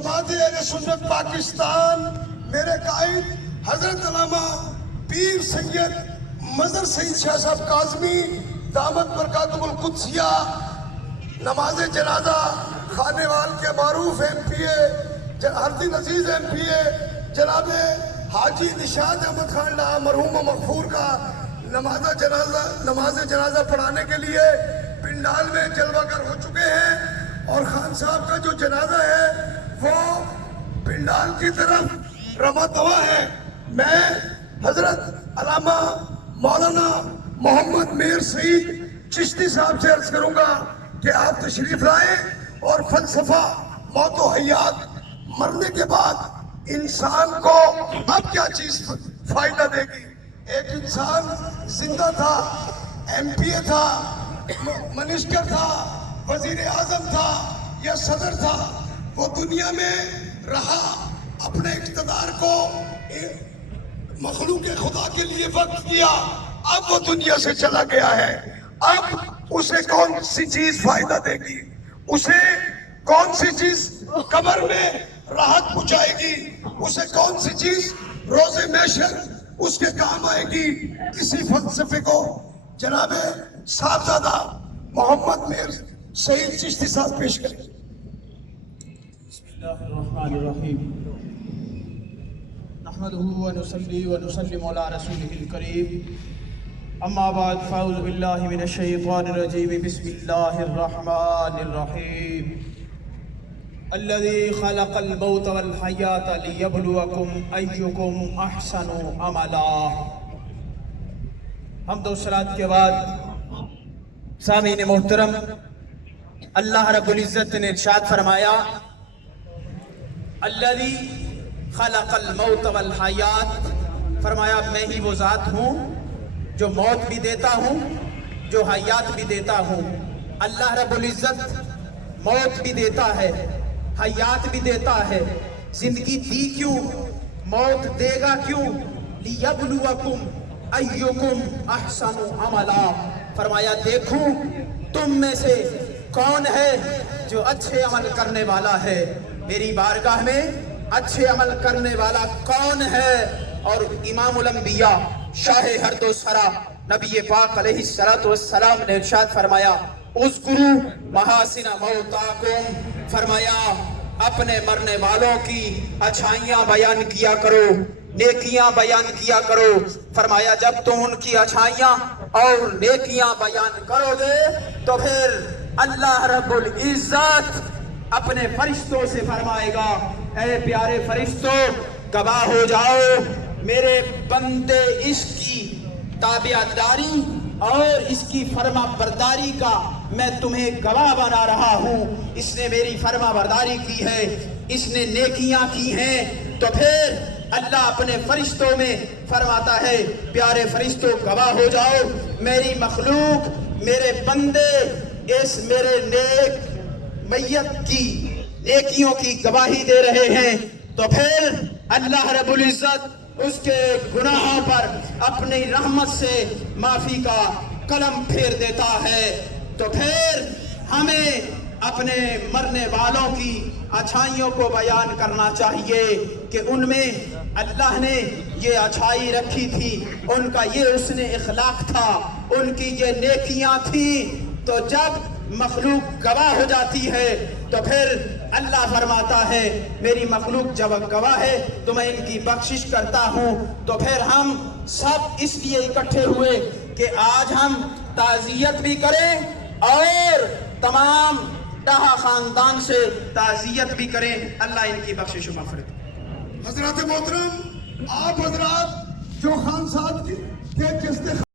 جماعت اہل سنت پاکستان میرے قائد حضرت علامہ پیر سید مظہر سعید شاہ صاحب کاظمی دامت برکاتہ القدسیہ نماز جنازہ خانے وال کے معروف ایم پی اے ہردن عزیز ایم پی اے جناب حاجی نشاد احمد خان لاہا مرحوم و مغفور کا نماز جنازہ پڑھانے کے لیے پنڈال میں جلوہ گر ہو چکے ہیں، اور خان صاحب کا جو جنازہ ہے وہ پنڈال کی طرف رواں دوا ہے۔ میں حضرت علامہ مولانا محمد میر سعید چشتی صاحب سے عرض کروں گا کہ آپ تشریف لائیں، اور فلسفہ موت و حیات، مرنے کے بعد انسان کو اب کیا چیز فائدہ دے گی؟ ایک انسان زندہ تھا، ایم پی اے تھا، منسٹر تھا، وزیر اعظم تھا یا صدر تھا، وہ دنیا میں رہا، اپنے اقتدار کو مخلوق خدا کے لیے وقف کیا، اب وہ دنیا سے چلا گیا ہے۔ اب اسے کون سی چیز فائدہ دے گی؟ اسے کون سی چیز قبر میں راحت پہنچائے گی؟ اسے کون سی چیز روز محشر اس کے کام آئے گی؟ اسی فلسفے کو جناب صاحبزادہ محمد میر سعید چشتی صاحب پیش کریں۔ بسم اللہ الرحمن الرحیم، نحمده ونصلي ونسلم على رسوله الكريم، اما بعد فاعوذ باللہ من الشیطان الرجیم، بسم اللہ الرحمن الرحیم، الذي خلق الموت والحیاة لیبلوکم ایکم احسن عملا۔ حمد و صلوات کے بعد سامعین محترم، اللہ رب العزت نے ارشاد فرمایا الذی خلق الموت والحیات، فرمایا میں ہی وہ ذات ہوں جو موت بھی دیتا ہوں، جو حیات بھی دیتا ہوں۔ اللہ رب العزت موت بھی دیتا ہے، حیات بھی دیتا ہے۔ زندگی دی کیوں؟ موت دے گا کیوں؟ لیبلوکم ایکم احسن عملا، فرمایا دیکھوں تم میں سے کون ہے جو اچھے عمل کرنے والا ہے۔ میری بارگاہ میں اچھے عمل کرنے والا کون ہے؟ اور امام الانبیاء شاہ ہرد و سرا نبی پاک علیہ السلام نے ارشاد فرمایا اذکروا محاسن موتاکم، فرمایا اپنے مرنے والوں کی اچھائیاں بیان کیا کرو، نیکیاں بیان کیا کرو۔ فرمایا جب تم ان کی اچھائیاں اور نیکیاں بیان کرو گے تو پھر اللہ رب العزت اپنے فرشتوں سے فرمائے گا اے پیارے فرشتوں گواہ ہو جاؤ، میرے بندے اس کی تابعداری اور اس کی فرما برداری کا میں تمہیں گواہ بنا رہا ہوں۔ اس نے میری فرما برداری کی ہے، اس نے نیکیاں کی ہیں، تو پھر اللہ اپنے فرشتوں میں فرماتا ہے پیارے فرشتوں گواہ ہو جاؤ، میری مخلوق، میرے بندے اس میرے نیک میت کی نیکیوں کی گواہی دے رہے ہیں۔ تو پھر اللہ رب العزت اس کے گناہوں پر اپنی رحمت سے معافی کا قلم پھیر دیتا ہے۔ تو پھر ہمیں اپنے مرنے والوں کی اچھائیوں کو بیان کرنا چاہیے کہ ان میں اللہ نے یہ اچھائی رکھی تھی، ان کا یہ اس نے اخلاق تھا، ان کی یہ نیکیاں تھیں۔ تو جب مخلوق گواہ ہو جاتی ہے تو پھر اللہ فرماتا ہے میری مخلوق جب گواہ ہے تو میں ان کی بخشش کرتا ہوں۔ تو پھر ہم سب اس لیے اکٹھے ہوئے کہ آج ہم تعزیت بھی کریں اور تمام ڈہا خاندان سے تعزیت بھی کریں۔ اللہ ان کی بخشش و مغفرت۔ حضرات محترم، آپ حضرات جو خان صاحب کے جس